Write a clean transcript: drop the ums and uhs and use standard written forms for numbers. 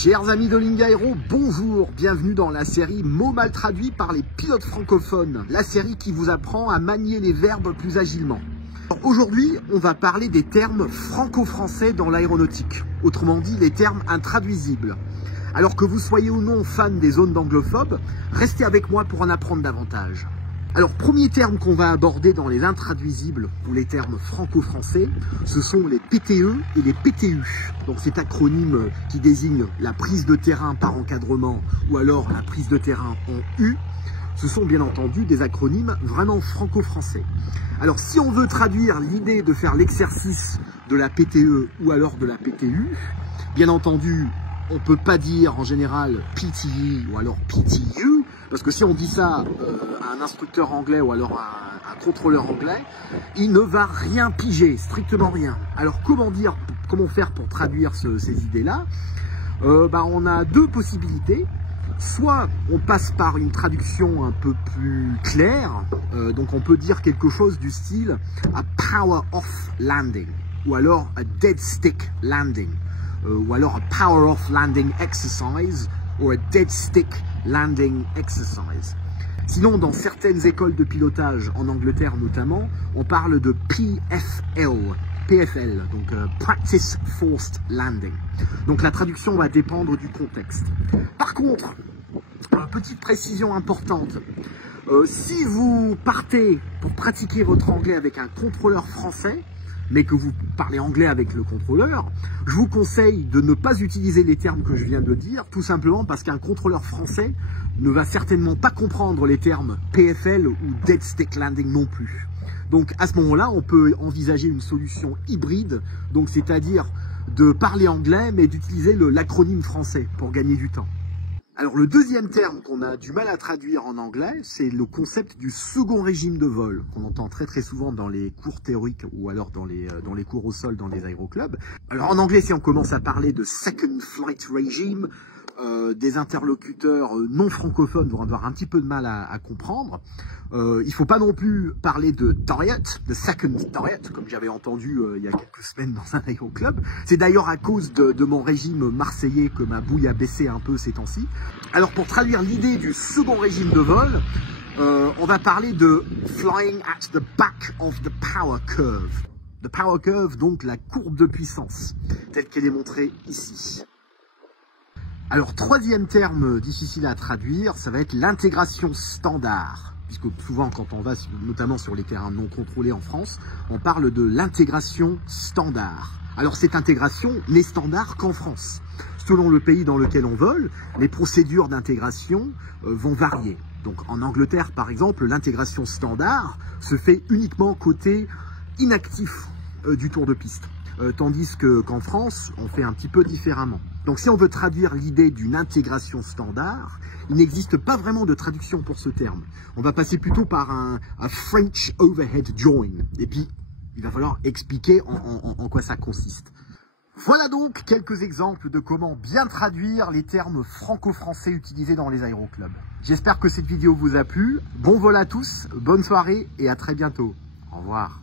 Chers amis de Linga Hero, bonjour, bienvenue dans la série Mots mal traduits par les pilotes francophones, la série qui vous apprend à manier les verbes plus agilement. Aujourd'hui, on va parler des termes franco-français dans l'aéronautique, autrement dit les termes intraduisibles. Alors que vous soyez ou non fan des zones d'anglophobes, restez avec moi pour en apprendre davantage. Alors, premier terme qu'on va aborder dans les intraduisibles ou les termes franco-français, ce sont les PTE et les PTU. Donc cet acronyme qui désigne la prise de terrain par encadrement ou alors la prise de terrain en U, ce sont bien entendu des acronymes vraiment franco-français. Alors si on veut traduire l'idée de faire l'exercice de la PTE ou alors de la PTU, bien entendu, on ne peut pas dire en général PTE ou alors PTU, parce que si on dit ça à un instructeur anglais ou alors à un contrôleur anglais, il ne va rien piger, strictement rien. Alors comment faire pour traduire ces idées-là? On a deux possibilités. Soit on passe par une traduction un peu plus claire, donc on peut dire quelque chose du style a power off landing, ou alors a dead stick landing, ou alors a power off landing exercise, ou a dead stick landing exercise. Sinon, dans certaines écoles de pilotage, en Angleterre notamment, on parle de PFL, donc Practice Forced Landing. Donc la traduction va dépendre du contexte. Par contre, petite précision importante, si vous partez pour pratiquer votre anglais avec un contrôleur français, mais que vous parlez anglais avec le contrôleur, je vous conseille de ne pas utiliser les termes que je viens de dire, tout simplement parce qu'un contrôleur français ne va certainement pas comprendre les termes PFL ou Dead Stick Landing non plus. Donc à ce moment-là, on peut envisager une solution hybride, donc c'est-à-dire de parler anglais mais d'utiliser l'acronyme français pour gagner du temps. Alors le deuxième terme qu'on a du mal à traduire en anglais, c'est le concept du second régime de vol, qu'on entend très souvent dans les cours théoriques ou alors dans les cours au sol dans les aéroclubs. Alors en anglais, si on commence à parler de second flight regime, des interlocuteurs non francophones vont avoir un petit peu de mal à comprendre. Il ne faut pas non plus parler de Diet, de second Diet, comme j'avais entendu il y a quelques semaines dans un aéroclub. C'est d'ailleurs à cause de mon régime marseillais que ma bouille a baissé un peu ces temps-ci. Alors pour traduire l'idée du second régime de vol, on va parler de flying at the back of the power curve. The power curve, donc la courbe de puissance, telle qu'elle est montrée ici. Alors, troisième terme difficile à traduire, ça va être l'intégration standard. Puisque souvent, quand on va, notamment sur les terrains non contrôlés en France, on parle de l'intégration standard. Alors, cette intégration n'est standard qu'en France. Selon le pays dans lequel on vole, les procédures d'intégration vont varier. Donc, en Angleterre, par exemple, l'intégration standard se fait uniquement côté inactif du tour de piste. Tandis qu'en France, on fait un petit peu différemment. Donc si on veut traduire l'idée d'une intégration standard, il n'existe pas vraiment de traduction pour ce terme. On va passer plutôt par un French overhead join. Et puis, il va falloir expliquer en quoi ça consiste. Voilà donc quelques exemples de comment bien traduire les termes franco-français utilisés dans les aéroclubs. J'espère que cette vidéo vous a plu. Bon vol à tous, bonne soirée et à très bientôt. Au revoir.